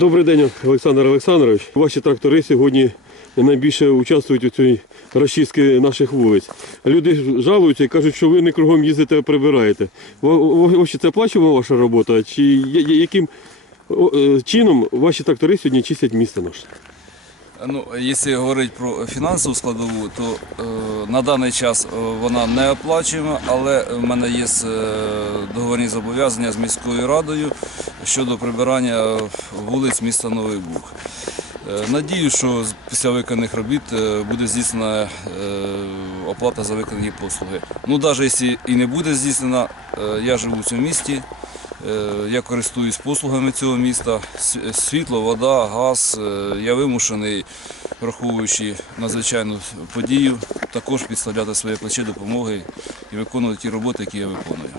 Добрий день, Олександр Олександрович. Ваші трактори сьогодні найбільше участвують у цій розчистці наших вулиць. Люди жалуються і кажуть, що ви не кругом їздите, а прибираєте. Ва- це плачова ваша робота? Чи яким е, чином ваші трактори сьогодні чистять місто наше? Ну, якщо говорити про фінансову складову, то е, на даний час е, вона не оплачуємо, але в мене є е, договорні зобов'язання з міською радою щодо прибирання вулиць міста Новий Буг. Е, Надію, що після виконаних робіт буде здійснена оплата за виконані послуги. Ну, навіть якщо і не буде здійснена, я живу в цьому місті, Я користуюсь послугами цього міста. Світло, вода, газ. Е, Я вимушений, враховуючи надзвичайну подію, також підставляти своє плече допомоги і виконувати ті роботи, які я виконую.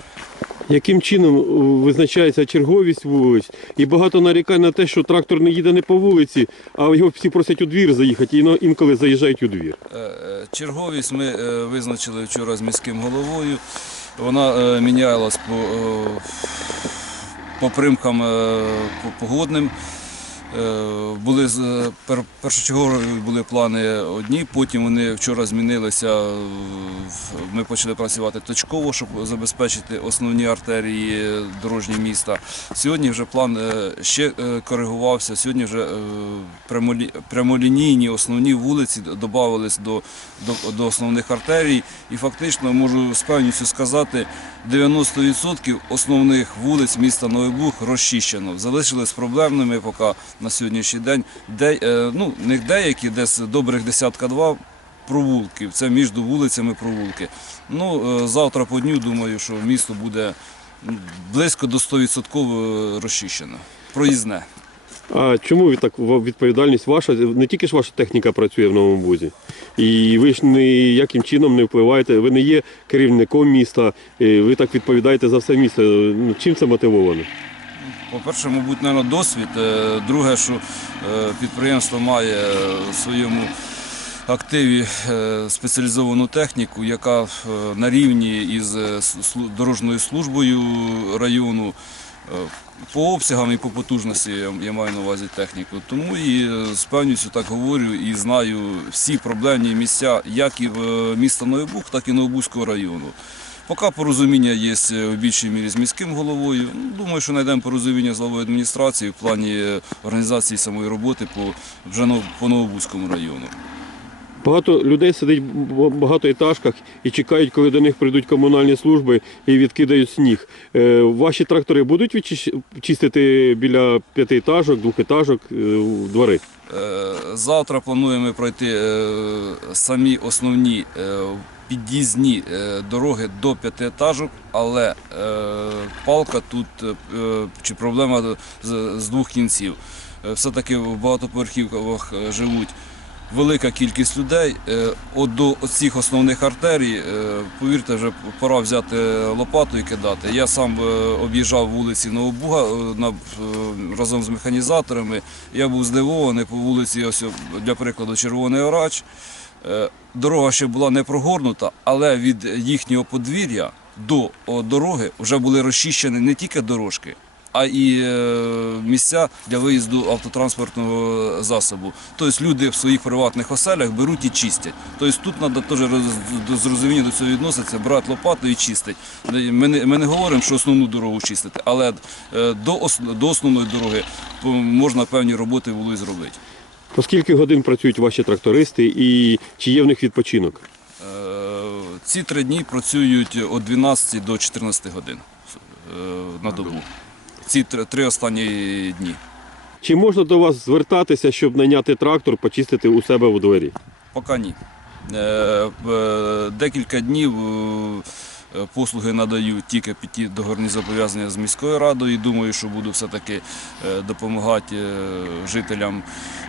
Яким чином е, визначається черговість вулиць? І багато нарікань на те, що трактор не їде не по вулиці, а його всі просять у двір заїхати, і інколи заїжджають у двір. Е, е, Черговість ми е, визначили вчора з міським головою. Вона е, мінялась по, е, по примкам е, по- погодним. Е, Були е, пер- першочергові були плани одні, потім вони вчора змінилися. е, Ми почали працювати точково, щоб забезпечити основні артерії дорожні міста. Сьогодні вже план ще коригувався. Сьогодні вже прямолінійні основні вулиці додавались до, до, до основних артерій. І фактично можу з певністю сказати, 90% основних вулиць міста Новий Буг розчищено. Залишились проблемними поки на сьогоднішній день. Де, е, ну, них деякі, десь добрих десятка два провулків. Це між вулицями провулки. Ну, е, завтра по дню думаю, що місто буде близько до 100% розчищено. Проїзне. А чому так відповідальність ваша? Не тільки ж ваша техніка працює в новому бузі, і ви ж ніяким чином не впливаєте. Ви не є керівником міста, ви так відповідаєте за все місто. Ну, Чим це мотивовано? По-перше, мабуть, мабуть, досвід. Е, Друге, що е, підприємство має в своєму активі е, спеціалізовану техніку, яка на рівні із дорожньою службою району. По обсягам і по потужності я- маю на увазі техніку. Тому і з певністю так говорю і знаю всі проблемні місця, як і в міста Новий Буг, так і Новобузького району. Поки порозуміння є е, в більшій мірі з міським головою. Ну, Думаю, що знайдемо порозуміння з главою адміністрації в плані е, організації самої роботи по, вже по Новобузькому району. Багато людей сидить в багатоетажках і чекають, коли до них прийдуть комунальні служби і відкидають сніг. Е, Ваші трактори будуть чистити біля п'ятиетажок, двохетажок е, двори? Е, Завтра плануємо пройти самі основні під'їзні дороги до п'ятиетажок, але палка тут чи проблема з, двох кінців. Все-таки в багатоповерхівках живуть велика кількість людей. Е, От до цих основних артерій, е, повірте, вже пора взяти лопату і кидати. Я сам е, об'їжджав вулиці Новобуга разом з механізаторами. Я був здивований по вулиці, ось для прикладу, ЧервонийОрач. Е, Дорога ще була не прогорнута, але від їхнього подвір'я до дороги вже були розчищені не тільки дорожки, а і е, місця для виїзду автотранспортного засобу. Тобто люди в своїх приватних оселях беруть і чистять. Тобто тут треба теж з розуміння до цього відноситися, брати лопату і чистити. Ми не, ми не говоримо, що основну дорогу чистити, але е, до, до основної дороги можна певні роботи були зробити. По скільки годин працюють ваші трактористи і чи є в них відпочинок? Е, Ці три дні працюють від 12 до 14 годин на добу. Ці три, останні дні. Чи можна до вас звертатися, щоб найняти трактор, почистити у себе у дворі? Поки ні. Е, е, Декілька днів е, послуги надаю тільки під ті договорні зобов'язання з міською радою. І думаю, що буду все-таки е, допомагати е, жителям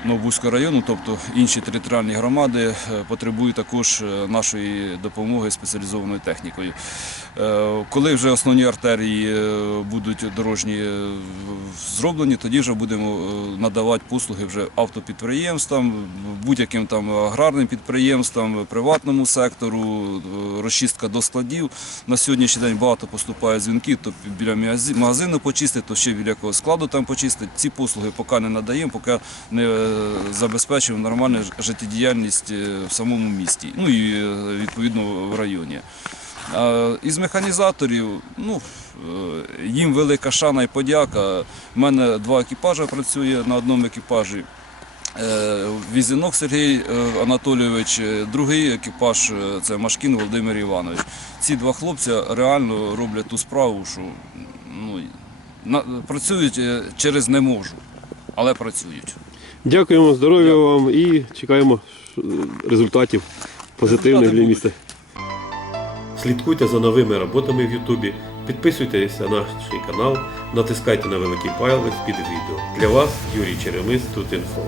Новобузького району, тобто інші територіальні громади е, потребують також е, нашої допомоги спеціалізованою технікою. Е, Коли вже основні артерії е, будуть дорожні е, зроблені, тоді вже будемо е, надавати послуги вже автопідприємствам, будь-яким там аграрним підприємствам, приватному сектору, е, розчистка до складів. На сьогоднішній день багато поступає дзвінків, то біля магазину почистити, то ще біля якогось складу там почистити. Ці послуги поки не надаємо, поки не е, забезпечуємо нормальну життєдіяльність е, в самому місті, ну і е, відповідно в районі. Із механізаторів, ну, їм велика шана і подяка. У мене два екіпажі працює на одному екіпажі. Е, Візінок Сергій е, Анатолійович, е, другий екіпаж це Машкін Володимир Іванович. Ці два хлопця реально роблять ту справу, що ну, на- працюють через не можу, але працюють. Дякуємо, здоров'я вам і чекаємо результатів позитивних для міста. Слідкуйте за новими роботами в Ютубі, підписуйтесь на наш канал, натискайте на великий палець під відео. Для вас Юрій Черемис, тут інфо.